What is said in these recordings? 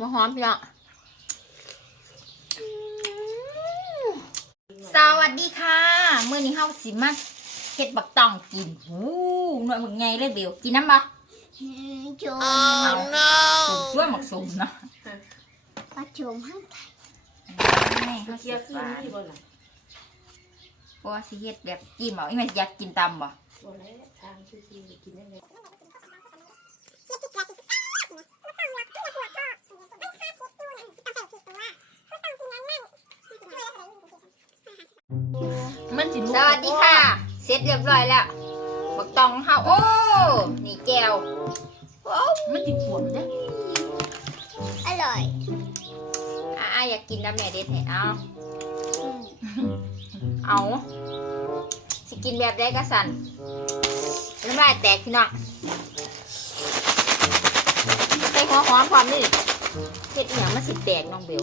หัวหอมพี่น้องสวัสดีค่ะเมื่อนี้เฮาสิมาเฮ็ดบักตองกินหูหน่วยบักไงเลยเบลกินน้ำบ่โจมเอาสูงช่วยหมักสุ่มเนาะมาโจมให้แม่เขาเกีเสียยร์ขึ้นฟ้านี่บ่ล่ะเพราะว่าสิเฮ็ดแบบจิ้มเอาอีแม่อยากกินตำบ่บ่แล้วทางคือๆกินได้เลย มันสิสวัสดีค่ะ เสร็จเรียบร้อยแล้วบักตองของเฮาโอ้ นี่แก้วโอ้มันสิขวมเด้อร่อยอาอาอยากกินน้ำแม่เด็ดให้เอาอืมเอาสิกินแบบได้ก็สั่นน้ำลายแตกพี่น้องใส่หัวหอมพร้อมนี่เฮ็ดอหย่างมันสิแตกน้องเบล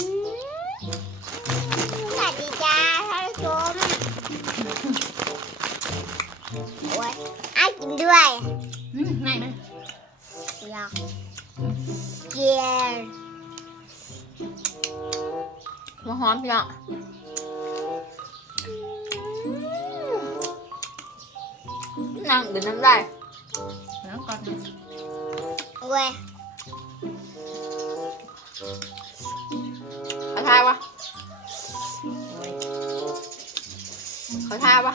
ไอ้ายกินด้วยอืมไหนมันอยากเกียร์หัวหอมพี่น้องนั่งเดินน้ำลายแล้วก่อนนะเว้ยเขาทาวะเขาทาวะ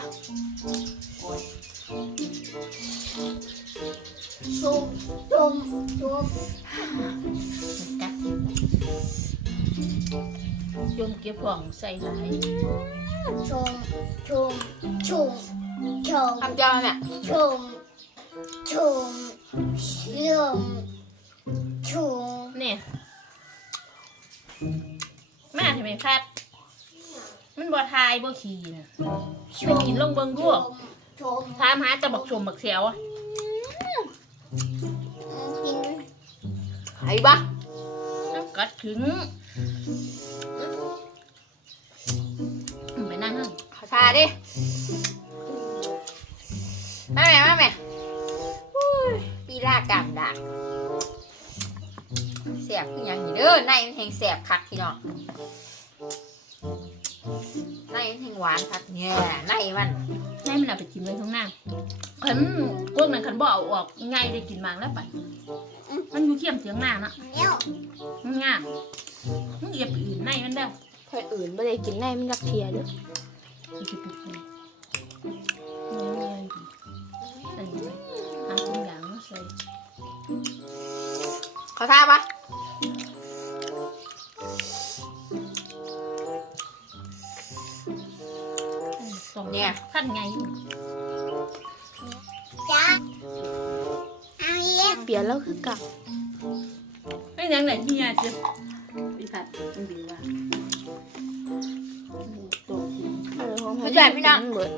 ชุมชมชุมกัดยมเก็บของใส่หลายชมชมชมชมทำจ้าเนี่ยชมชมชมชมเนี่ยมาทำไมพัด มันบ่ทายบ่ขี่นะไปกินลงเบิงดูชุมถามหาแตะบักชมบักเสียวอะ กินไอ้บ้าน้ำกัดถึงไปนั่งนั่งเขาทาดิมาแม่มาแม่อุ้ยปีลากามด่างแสบคือหยังนี่เด้อในมันแหงแสบคักพี่น้อง ในมันแหงหวานคักเนี่ยในมันให้มันเอาไปกินไว้ข้างหน้าขันพวกนั้นขันบ่เอาออกง่ายได้กินมางแล้วปัดมันอยู่เทียมเสียงหน้านะเร็วมันงามมึงเหยียบไปอื่นในมันได้เพื่อนอื่นไม่ได้กินในมันรักเทียเด้อมันจะปุกเลยนี่ไงใส่ไว้หาทุกอย่างมาใส่เขาทาปะ สองเนี่ยขั้นไงจ้าเอาเย็บเปลี่ยนแล้วคือกับไม่ยังไหนที่ยจะพี่ผัดต้องดีว่าเข้าใจพี่น้องเบิด